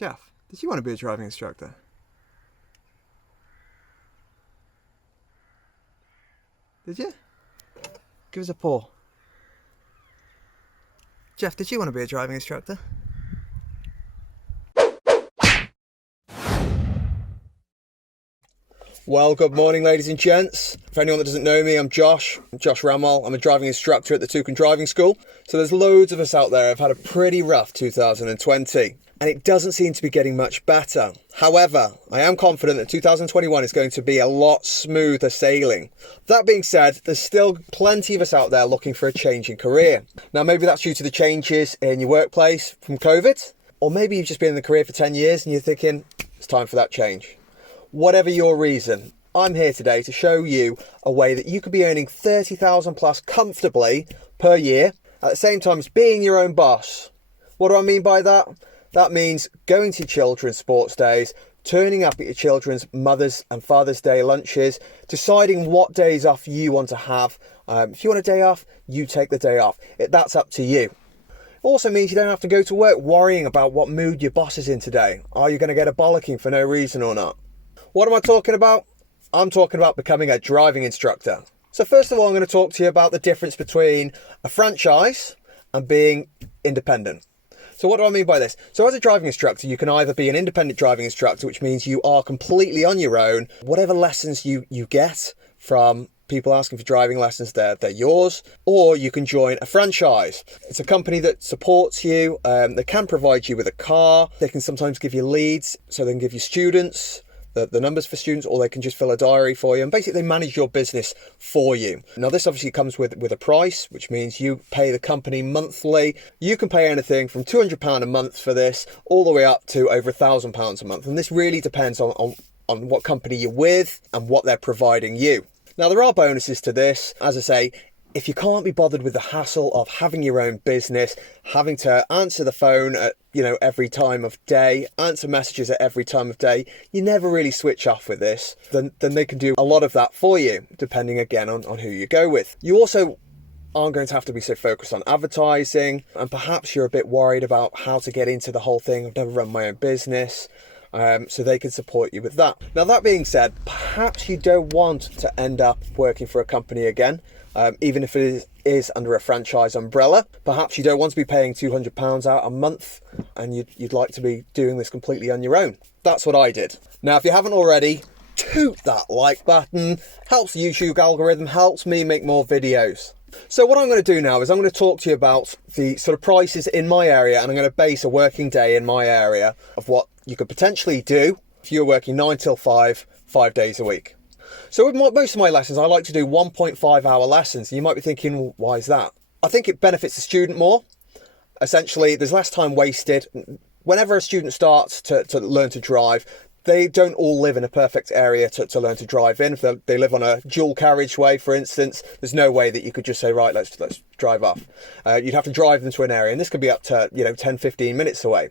Jeff, did you want to be a driving instructor? Did you? Give us a paw. Jeff, did you want to be a driving instructor? Well, good morning, ladies and gents. For anyone that doesn't know me, I'm Josh Rammel. I'm a driving instructor at the Toucan Driving School. So there's loads of us out there who've had a pretty rough 2020, and it doesn't seem to be getting much better. However, I am confident that 2021 is going to be a lot smoother sailing. That being said, there's still plenty of us out there looking for a change in career. Now, maybe that's due to the changes in your workplace from COVID, or maybe you've just been in the career for 10 years and you're thinking, it's time for that change. Whatever your reason, I'm here today to show you a way that you could be earning 30,000 plus comfortably per year, at the same time as being your own boss. What do I mean by that? That means going to children's sports days, turning up at your children's Mother's and Father's Day lunches, deciding what days off you want to have. If you want a day off, you take the day off. That's up to you. It also means you don't have to go to work worrying about what mood your boss is in today. Are you going to get a bollocking for no reason or not? What am I talking about? I'm talking about becoming a driving instructor. So first of all, I'm going to talk to you about the difference between a franchise and being independent. So what do I mean by this? So as a driving instructor, you can either be an independent driving instructor, which means you are completely on your own. Whatever lessons you get from people asking for driving lessons, they're yours. Or you can join a franchise. It's a company that supports you. They can provide you with a car. They can sometimes give you leads, so they can give you students, the numbers for students, or they can just fill a diary for you, and basically they manage your business for you. Now this obviously comes with a price, which means you pay the company monthly. You can pay anything from £200 a month for this all the way up to over £1,000 a month, and this really depends on what company you're with and what they're providing you. Now there are bonuses to this. As I say, if you can't be bothered with the hassle of having your own business, having to answer the phone at every time of day, answer messages at every time of day, you never really switch off with this, then they can do a lot of that for you, depending again on who you go with. You also aren't going to have to be so focused on advertising, and perhaps you're a bit worried about how to get into the whole thing. I've never run my own business. So they can support you with that. Now that being said, perhaps you don't want to end up working for a company again, even if it is under a franchise umbrella. Perhaps you don't want to be paying £200 out a month, and you'd like to be doing this completely on your own. That's what I did. Now, if you haven't already, toot that like button. Helps the YouTube algorithm, helps me make more videos. So what I'm going to do now is I'm going to talk to you about the sort of prices in my area, and I'm going to base a working day in my area of what you could potentially do if you're working 9 till 5, 5 days a week. So with most of my lessons, I like to do 1.5 hour lessons. You might be thinking, well, why is that? I think it benefits the student more. Essentially, there's less time wasted. Whenever a student starts to learn to drive, they don't all live in a perfect area to learn to drive in. If they live on a dual carriageway, for instance, there's no way that you could just say, right, let's drive off. You'd have to drive them to an area, and this could be up to 10, 15 minutes away.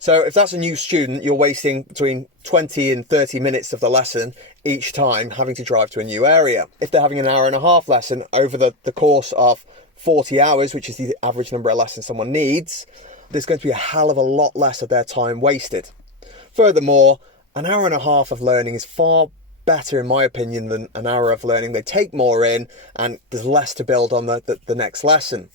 So if that's a new student, you're wasting between 20 and 30 minutes of the lesson each time having to drive to a new area. If they're having an hour and a half lesson over the course of 40 hours, which is the average number of lessons someone needs, there's going to be a hell of a lot less of their time wasted. Furthermore, an hour and a half of learning is far better, in my opinion, than an hour of learning. They take more in, and there's less to build on the next lesson.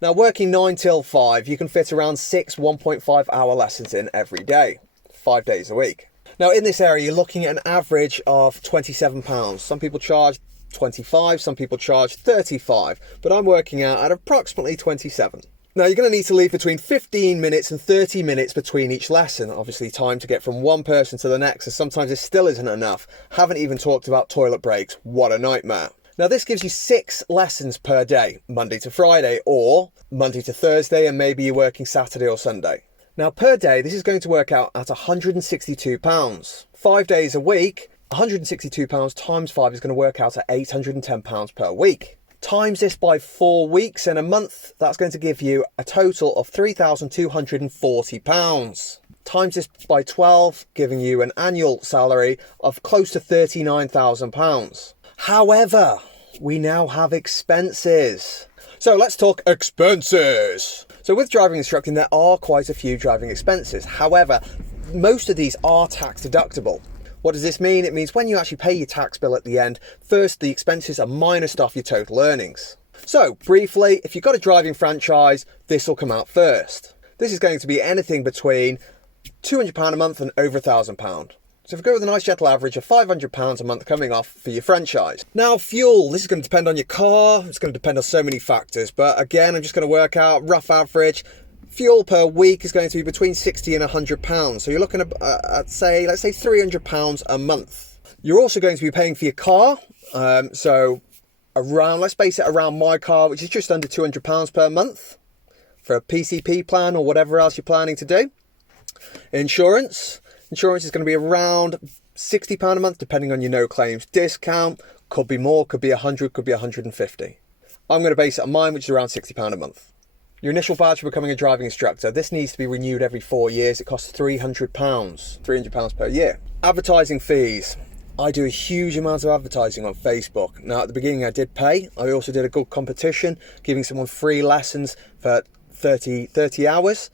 Now, working 9 till 5, you can fit around 6 1.5 hour lessons in every day, 5 days a week. Now, in this area, you're looking at an average of £27. Some people charge 25, some people charge 35, but I'm working out at approximately 27. Now, you're going to need to leave between 15 minutes and 30 minutes between each lesson. Obviously, time to get from one person to the next, and sometimes it still isn't enough. Haven't even talked about toilet breaks. What a nightmare. Now, this gives you 6 lessons per day, Monday to Friday, or Monday to Thursday, and maybe you're working Saturday or Sunday. Now, per day, this is going to work out at £162. 5 days a week, £162 times 5 is going to work out at £810 per week. Times this by 4 weeks in a month, that's going to give you a total of £3,240. Times this by 12, giving you an annual salary of close to £39,000. However, we now have expenses. So let's talk expenses. So with driving instructing, there are quite a few driving expenses. However, most of these are tax deductible. What does this mean? It means when you actually pay your tax bill at the end, first the expenses are minused off your total earnings. So briefly, if you've got a driving franchise, this will come out first. This is going to be anything between £200 a month and over £1,000. So if we go with a nice gentle average of £500 a month coming off for your franchise. Now fuel, this is going to depend on your car, it's going to depend on so many factors, but again, I'm just going to work out rough average. Fuel per week is going to be between £60 and £100. So you're looking at, let's say £300 a month. You're also going to be paying for your car. So around, let's base it around my car, which is just under £200 per month for a PCP plan or whatever else you're planning to do. Insurance is going to be around £60 a month, depending on your no claims discount. Could be more, could be 100, could be 150. I'm going to base it on mine, which is around £60 a month. Your initial badge for becoming a driving instructor, this needs to be renewed every 4 years. It costs £300 per year. Advertising fees. I do a huge amount of advertising on Facebook. Now at the beginning I did pay. I also did a good competition, giving someone free lessons for 30 hours.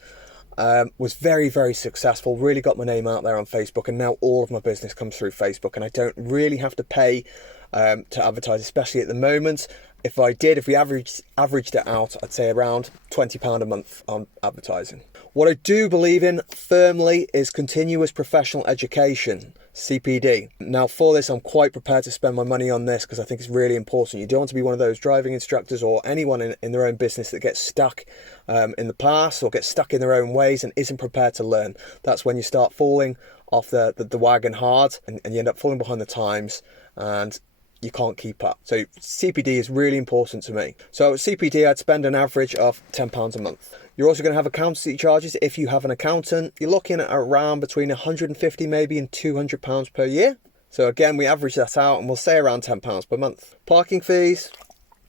Was very, very successful, really got my name out there on Facebook, and now all of my business comes through Facebook, and I don't really have to pay to advertise, especially at the moment. If we averaged it out, I'd say around £20 a month on advertising. What I do believe in firmly is continuous professional education, CPD. Now for this, I'm quite prepared to spend my money on this because I think it's really important. You don't want to be one of those driving instructors or anyone in their own business that gets stuck in the past or gets stuck in their own ways and isn't prepared to learn. That's when you start falling off the wagon hard and you end up falling behind the times and you can't keep up. So CPD is really important to me. So CPD, I'd spend an average of £10 a month. You're also going to have accountancy charges. If you have an accountant, you're looking at around between £150 maybe and £200 per year. So again, we average that out and we'll say around £10 per month. Parking fees,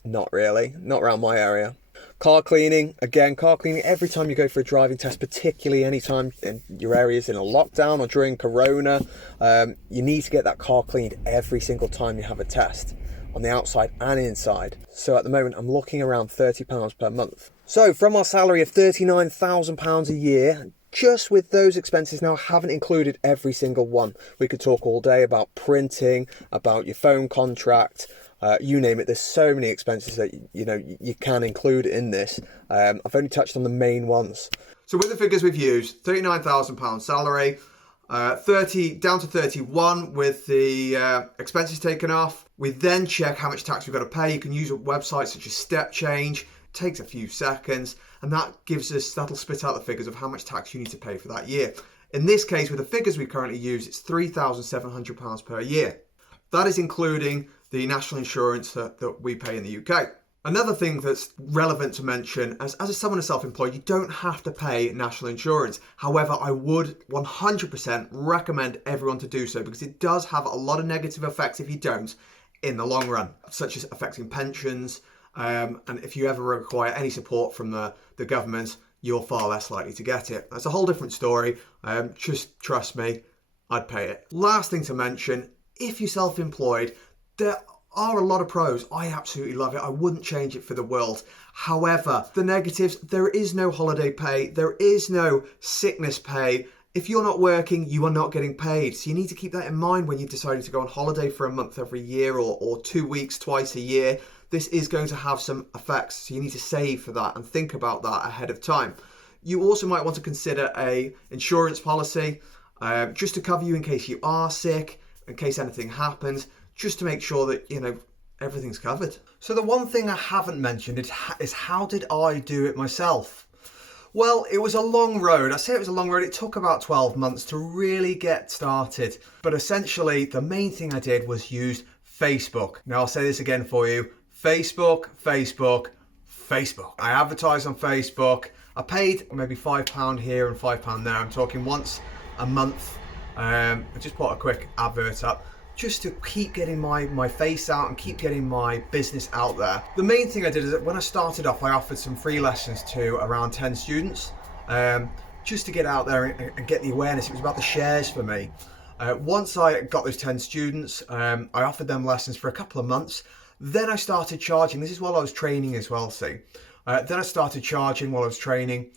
not really, not around my area. Car cleaning, again, every time you go for a driving test, particularly anytime in your area is in a lockdown or during Corona, you need to get that car cleaned every single time you have a test, on the outside and inside. So at the moment, I'm looking around £30 per month. So from our salary of £39,000 a year, just with those expenses now, I haven't included every single one. We could talk all day about printing, about your phone contract, you name it. There's so many expenses that you can include in this. I've only touched on the main ones. So with the figures we've used, £39,000 salary, 30 down to 31 with the expenses taken off. We then check how much tax we've got to pay. You can use a website such as Step Change. It takes a few seconds, and that'll spit out the figures of how much tax you need to pay for that year. In this case, with the figures we currently use, it's £3,700 per year. That is including the national insurance that we pay in the UK. Another thing that's relevant to mention, as someone who's self-employed, you don't have to pay national insurance. However, I would 100% recommend everyone to do so because it does have a lot of negative effects if you don't in the long run, such as affecting pensions. And if you ever require any support from the government, you're far less likely to get it. That's a whole different story. Just trust me, I'd pay it. Last thing to mention, if you're self-employed, there are a lot of pros. I absolutely love it. I wouldn't change it for the world. However, the negatives, there is no holiday pay. There is no sickness pay. If you're not working, you are not getting paid. So you need to keep that in mind when you're deciding to go on holiday for a month every year or 2 weeks twice a year. This is going to have some effects. So you need to save for that and think about that ahead of time. You also might want to consider a insurance policy just to cover you in case you are sick, in case anything happens, just to make sure that, everything's covered. So the one thing I haven't mentioned is how did I do it myself? Well, it was a long road. I say it was a long road. It took about 12 months to really get started. But essentially, the main thing I did was use Facebook. Now, I'll say this again for you. Facebook. I advertised on Facebook. I paid maybe £5 here and £5 there. I'm talking once a month. I just put a quick advert up just to keep getting my face out and keep getting my business out there. The main thing I did is that when I started off, I offered some free lessons to around 10 students, just to get out there and get the awareness. It was about the shares for me. Once I got those 10 students, I offered them lessons for a couple of months. Then I started charging. This is while I was training as well, see. Then I started charging while I was training.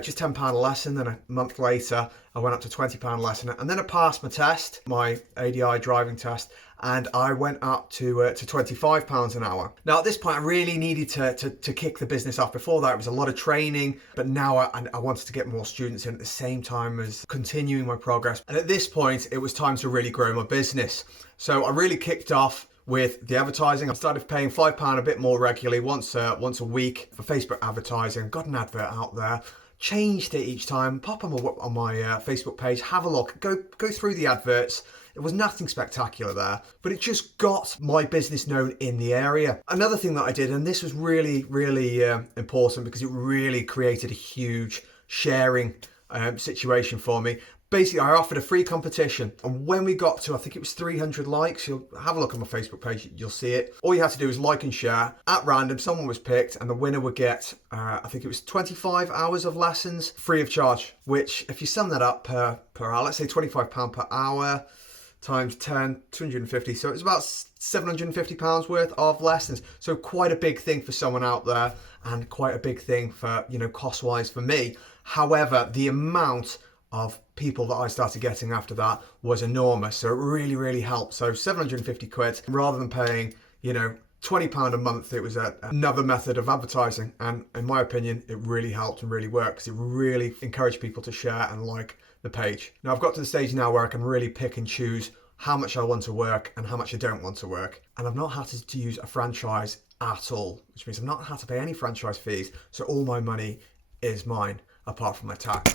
Just £10 a lesson. Then a month later, I went up to £20 a lesson. And then I passed my test, my ADI driving test, and I went up to £25 an hour. Now at this point, I really needed to kick the business off. Before that, it was a lot of training, but now I wanted to get more students in at the same time as continuing my progress. And at this point, it was time to really grow my business. So I really kicked off with the advertising. I started paying £5 a bit more regularly, once a week for Facebook advertising. Got an advert out there. Changed it each time. Pop on my Facebook page, have a look, go through the adverts. It was nothing spectacular there, but it just got my business known in the area. Another thing that I did, and this was really, really important because it really created a huge sharing situation for me. Basically, I offered a free competition, and when we got to, I think it was 300 likes, you'll have a look on my Facebook page, you'll see it. All you had to do was like and share. At random, someone was picked, and the winner would get, I think it was 25 hours of lessons free of charge, which if you sum that up per hour, let's say £25 per hour, times 10, 250. So it's about £750 worth of lessons. So quite a big thing for someone out there, and quite a big thing for, cost-wise for me. However, the amount of people that I started getting after that was enormous. So it really, really helped. So 750 quid, rather than paying, £20 a month, it was another method of advertising. And in my opinion, it really helped and really worked, because it really encouraged people to share and like the page. Now I've got to the stage now where I can really pick and choose how much I want to work and how much I don't want to work. And I've not had to use a franchise at all, which means I've not had to pay any franchise fees. So all my money is mine, apart from my tax.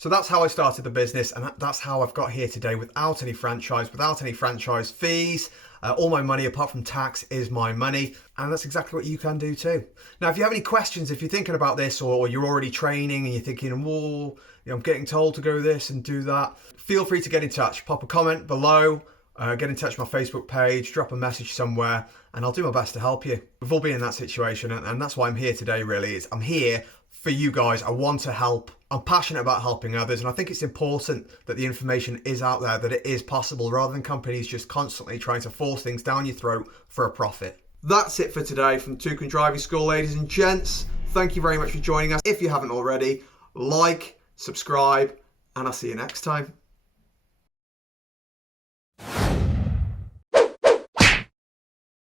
So that's how I started the business, and that's how I've got here today, without any franchise fees. All my money, apart from tax, is my money, and that's exactly what you can do too. Now, if you have any questions, if you're thinking about this, or you're already training and you're thinking, whoa, I'm getting told to go this and do that, feel free to get in touch. Pop a comment below, get in touch with my Facebook page, drop a message somewhere, and I'll do my best to help you. We've all been in that situation, and that's why I'm here today, really. I'm here for you guys. I want to help. I'm passionate about helping others, and I think it's important that the information is out there, that it is possible, rather than companies just constantly trying to force things down your throat for a profit. That's it for today from Toucan Driving School, ladies and gents. Thank you very much for joining us. If you haven't already, like, subscribe, and I'll see you next time.